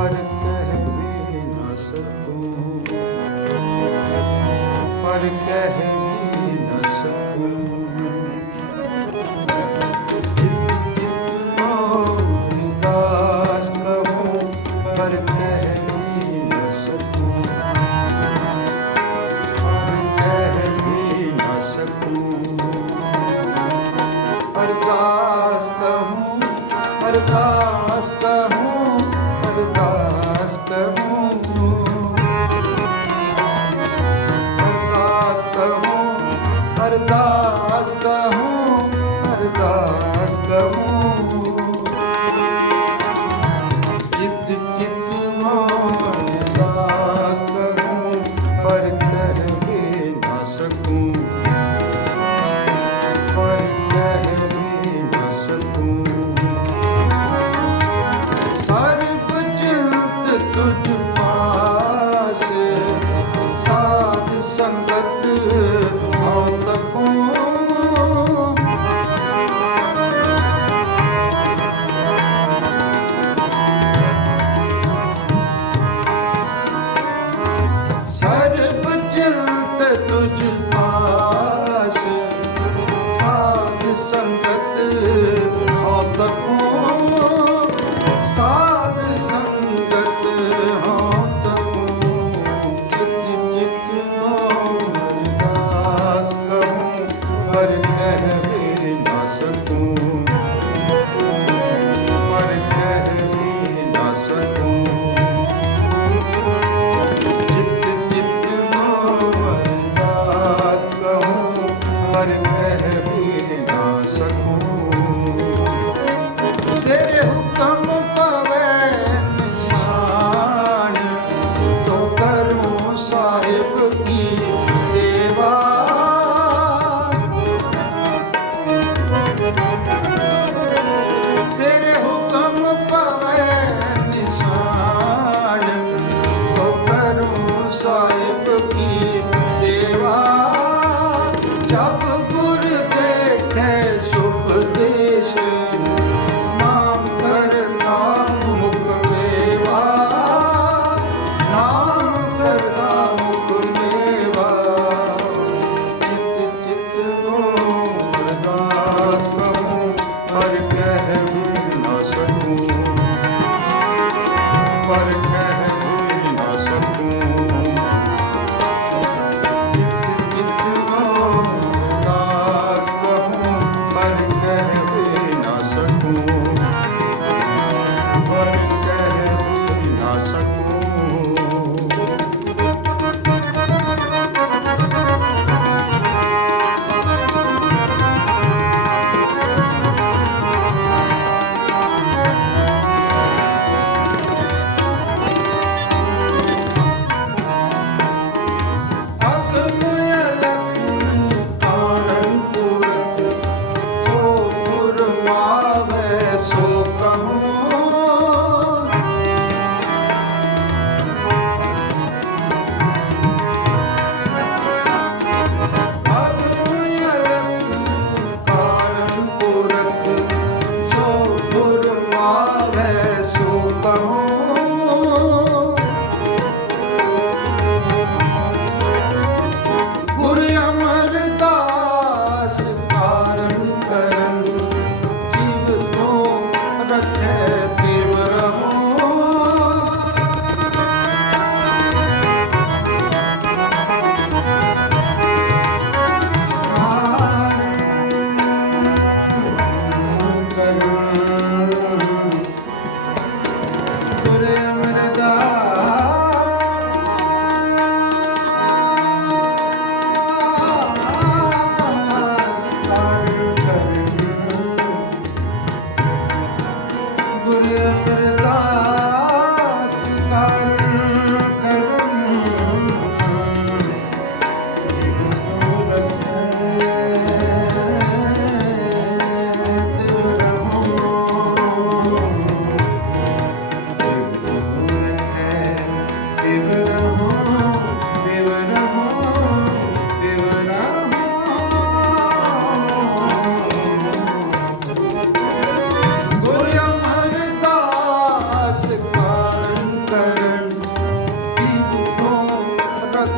ਪਰ ਕਹਿ ਵੀ ਨਾ ਪਰ ਕਹਿ ਵੀ ਨਾ ਸਕੂੰ। ਪਰ ਕਹਿ ਵੀ ਪਰ ਕਹਿ ਵੀ ਨਾ ਸਕੂੰ। ਅਰਦਾਸ ਕਹੂੰ ਅਰਦਾਸ ਕਹੂੰ ਅਰਦਾਸ ਕਹੂੰ ਅਰਦਾਸ ਕਹੂੰ song. Hare Krishna.